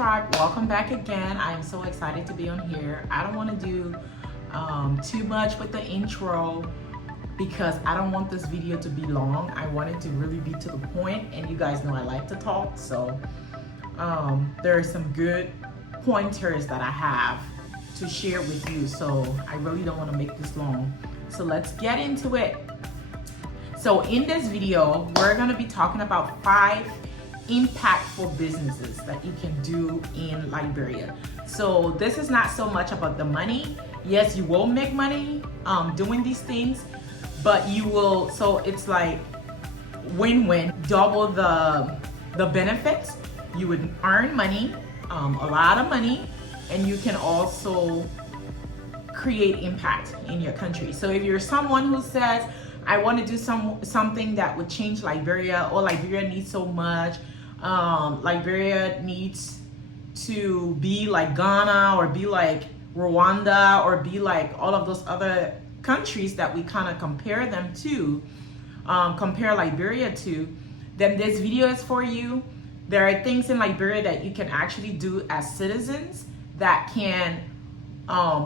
tribe, welcome back again. I am so excited to be on here. I don't want to do too much with the intro because I don't want this video to be long. I want it to really be to the point, and you guys know I like to talk, so there are some good pointers that I have to share with you, so I really don't want to make this long. So let's get into it. So in this video, we're going to be talking about 5 impactful businesses that you can do in Liberia. So this is not so much about the money. Yes, you will make money doing these things, but you will, so it's like win-win, double the benefits. You would earn money, a lot of money, and you can also create impact in your country. So if you're someone who says, I want to do something that would change Liberia, or Liberia needs so much, Liberia needs to be like Ghana, or be like Rwanda, or be like all of those other countries that we kind of compare them to, compare Liberia to, then this video is for you. There are things in Liberia that you can actually do as citizens that can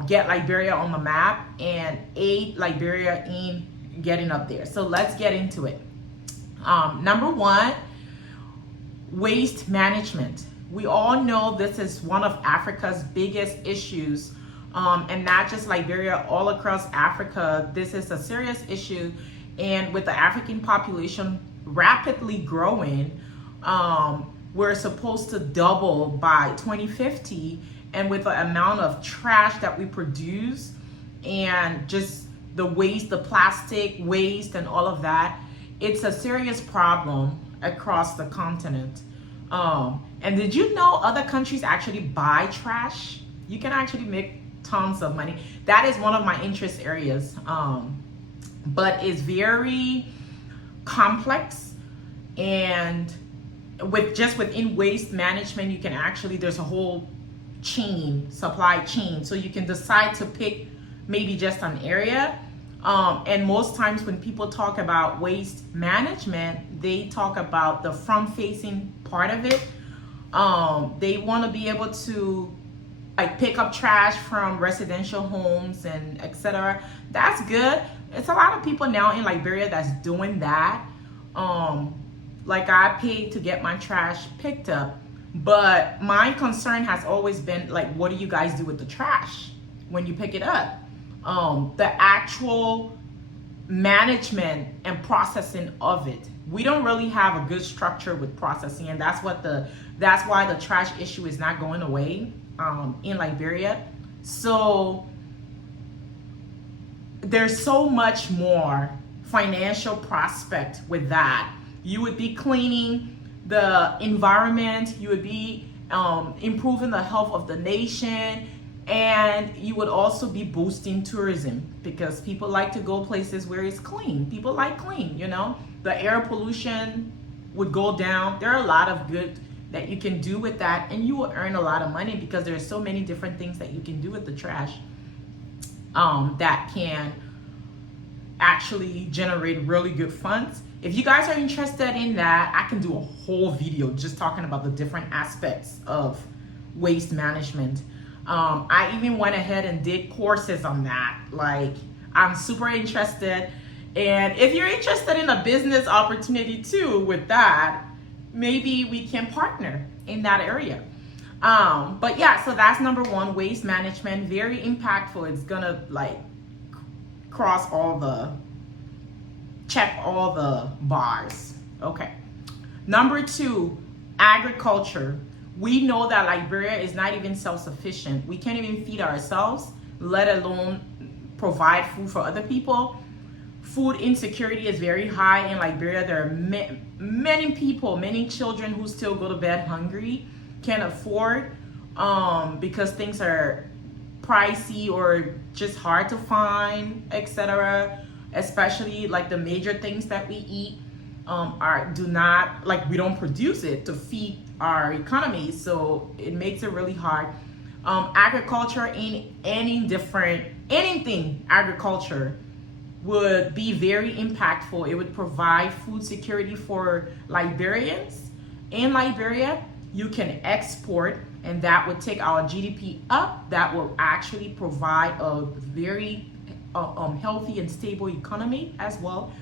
get Liberia on the map and aid Liberia in getting up there. So let's get into it. Number 1, waste management. We all know this is one of Africa's biggest issues, and not just Liberia, all across Africa. This is a serious issue, and with the African population rapidly growing, we're supposed to double by 2050, and with the amount of trash that we produce and just the waste, the plastic waste and all of that, it's a serious problem across the continent. And did you know other countries actually buy trash? You can actually make tons of money. That is one of my interest areas, but it's very complex. And within waste management, you can actually, there's a whole chain, supply chain. So you can decide to pick maybe just an area. And most times when people talk about waste management, they talk about the front-facing part of it. They want to be able to pick up trash from residential homes and etc. That's good. It's a lot of people now in Liberia that's doing that. Like I paid to get my trash picked up, but my concern has always been what do you guys do with the trash when you pick it up? The actual management and processing of it. We don't really have a good structure with processing, and that's why the trash issue is not going away in Liberia. So there's so much more financial prospect with that. You would be cleaning the environment, you would be improving the health of the nation, and you would also be boosting tourism because people like to go places where it's clean. People like clean, you know. The air pollution would go down. There are a lot of good that you can do with that, and you will earn a lot of money because there are so many different things that you can do with the trash that can actually generate really good funds. If you guys are interested in that, I can do a whole video just talking about the different aspects of waste management. I even went ahead and did courses on that. I'm super interested. And if you're interested in a business opportunity too with that, maybe we can partner in that area. But yeah, so that's number 1, waste management. Very impactful. It's gonna check all the bars. Okay. Number 2, agriculture. We know that Liberia is not even self-sufficient. We can't even feed ourselves, let alone provide food for other people. Food insecurity is very high in Liberia. There are many people, many children who still go to bed hungry, can't afford because things are pricey or just hard to find, etc. Especially the major things that we eat we don't produce it to feed our economy, so it makes it really hard. Agriculture in anything agriculture would be very impactful. It would provide food security for Liberians. In Liberia, you can export and that would take our GDP up. That will actually provide a very healthy and stable economy as well.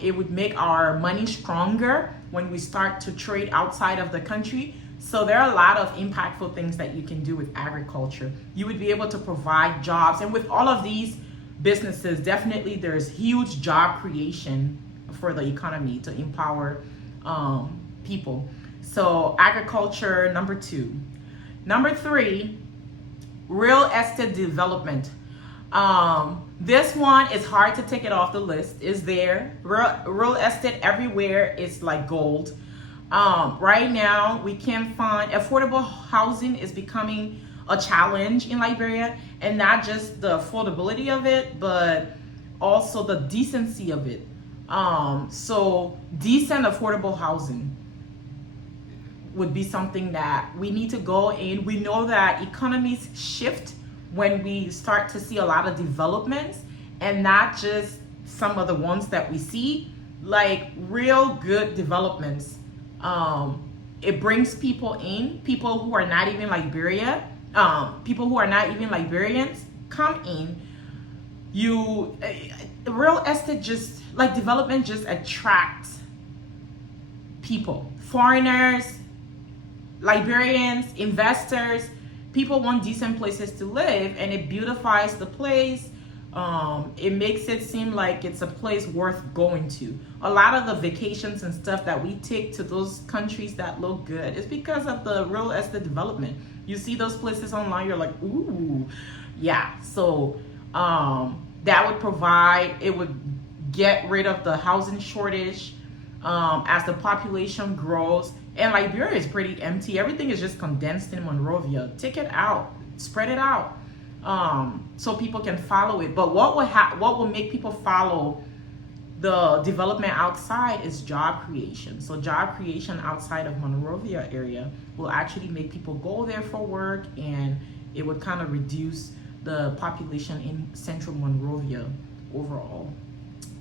It would make our money stronger when we start to trade outside of the country. So there are a lot of impactful things that you can do with agriculture. You would be able to provide jobs, and with all of these businesses, definitely there's huge job creation for the economy to empower people. So agriculture, number 2. Number 3, real estate development. This one is hard to take it off the list. Is there real estate everywhere? It's like gold. Right now we can't find affordable housing is becoming a challenge in Liberia, and not just the affordability of it, but also the decency of it. So decent affordable housing would be something that we need to go in. We know that economies shift when we start to see a lot of developments, and not just some of the ones that we see, like real good developments. It brings people in, people who are not even Liberia, people who are not even Liberians come in. Real estate just, like development just attracts people, foreigners, Liberians, investors. People want decent places to live, and it beautifies the place. It makes it seem like it's a place worth going to. A lot of the vacations and stuff that we take to those countries that look good is because of the real estate development. You see those places online, you're like, ooh, yeah. So that would provide, it would get rid of the housing shortage as the population grows. And Liberia is pretty empty. Everything is just condensed in Monrovia. Take it out, spread it out, so people can follow it. But what will make people follow the development outside is job creation. So job creation outside of Monrovia area will actually make people go there for work, and it would kind of reduce the population in central Monrovia overall.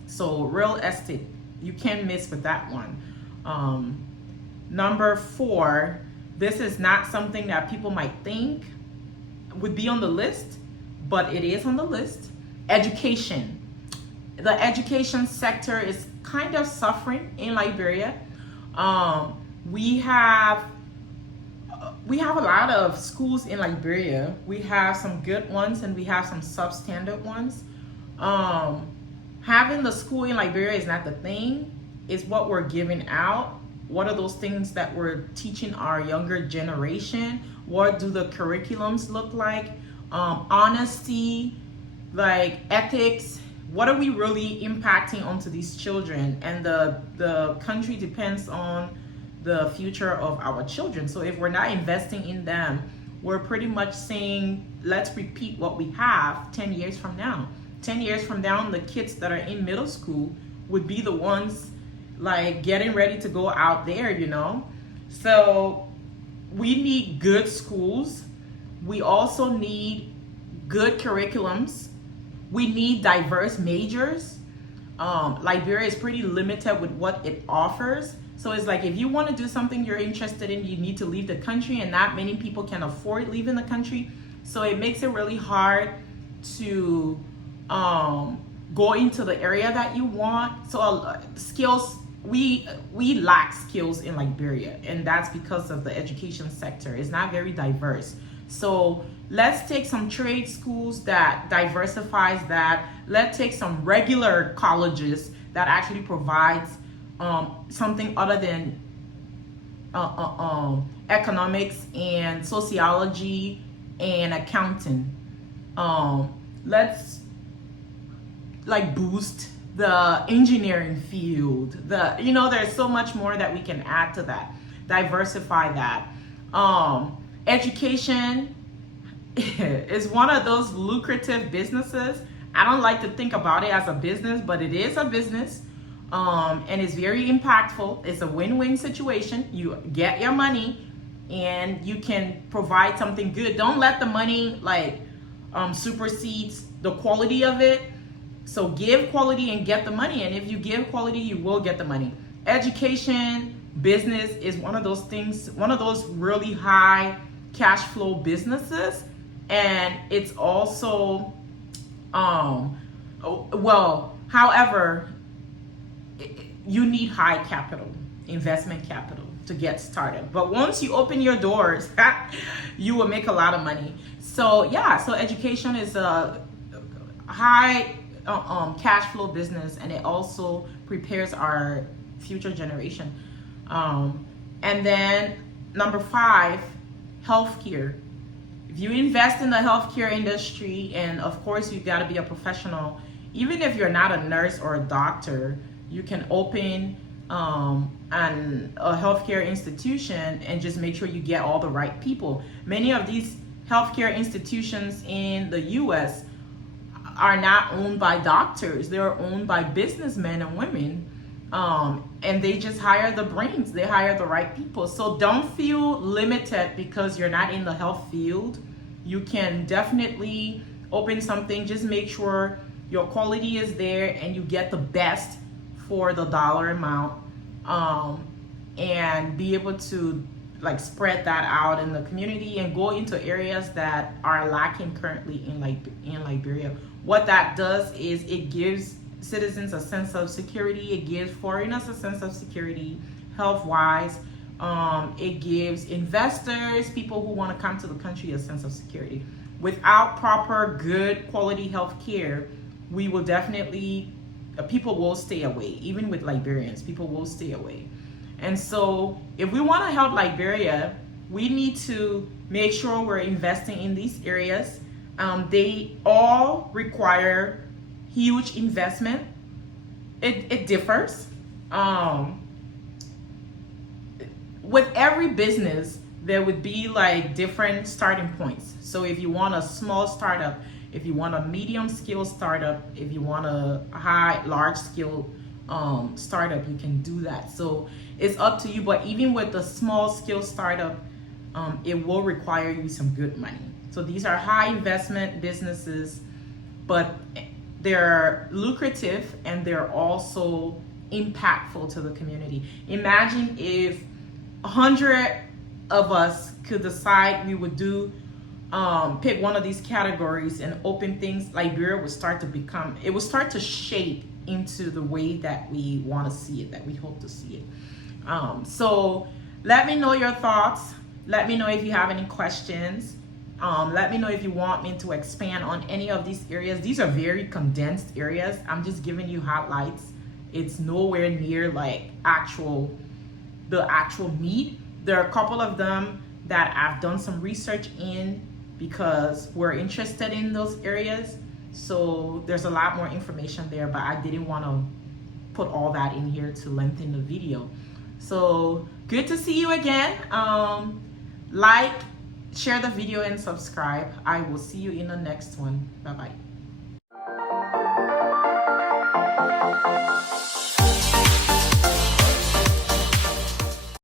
So real estate, you can't miss with that one. Number 4, this is not something that people might think would be on the list, but it is on the list. Education. The education sector is kind of suffering in Liberia. We have a lot of schools in Liberia. We have some good ones and we have some substandard ones. Having the school in Liberia is not the thing. It's what we're giving out. What are those things that we're teaching our younger generation? What do the curriculums look like? Honesty, like ethics. What are we really impacting onto these children? And the country depends on the future of our children. So if we're not investing in them, we're pretty much saying, let's repeat what we have 10 years from now. 10 years from now, the kids that are in middle school would be the ones like getting ready to go out there, you know? So we need good schools. We also need good curriculums. We need diverse majors. Liberia is pretty limited with what it offers. So it's like, if you want to do something you're interested in, you need to leave the country, and not many people can afford leaving the country. So it makes it really hard to go into the area that you want. So skills, we lack skills in Liberia, and that's because of the education sector. It's not very diverse. So let's take some trade schools that diversifies that. Let's take some regular colleges that actually provides something other than economics and sociology and accounting. Let's like boost the engineering field. There's so much more that we can add to that. Diversify that. Education is one of those lucrative businesses. I don't like to think about it as a business, but it is a business. And it's very impactful. It's a win-win situation. You get your money and you can provide something good. Don't let the money supersedes the quality of it. So give quality and get the money. And if you give quality, you will get the money. Education, business is one of those things, one of those really high cash flow businesses, and it's also however, you need high capital, investment capital, to get started. But once you open your doors, you will make a lot of money. So yeah, so education is a high cash flow business, and it also prepares our future generation. And then number 5, healthcare. If you invest in the healthcare industry, and of course you got to be a professional, even if you're not a nurse or a doctor, you can open a healthcare institution and just make sure you get all the right people. Many of these healthcare institutions in the US are not owned by doctors. They're owned by businessmen and women. And they just hire the brains. They hire the right people. So don't feel limited because you're not in the health field. You can definitely open something. Just make sure your quality is there and you get the best for the dollar amount, and be able to like spread that out in the community and go into areas that are lacking currently in Liberia. What that does is it gives citizens a sense of security. It gives foreigners a sense of security, health-wise. It gives investors, people who want to come to the country, a sense of security. Without proper, good quality health care, we will definitely, people will stay away. Even with Liberians, people will stay away. And so if we want to help Liberia, we need to make sure we're investing in these areas. They all require huge investment. It differs. With every business, there would be like different starting points. So if you want a small startup, if you want a medium scale startup, if you want a large scale startup, you can do that. So it's up to you. But even with the small scale startup, it will require you some good money. So these are high investment businesses, but they're lucrative and they're also impactful to the community. Imagine if 100 of us could decide we would do pick one of these categories and open things. Liberia would start to shape into the way that we want to see it, that we hope to see it. So let me know your thoughts. Let me know if you have any questions. Let me know if you want me to expand on any of these areas. These are very condensed areas. I'm just giving you highlights. It's nowhere near like the actual meat. There are a couple of them that I've done some research in because we're interested in those areas. So there's a lot more information there, but I didn't want to put all that in here to lengthen the video. So good to see you again. Like, share the video and subscribe. I will see you in the next one. Bye-bye.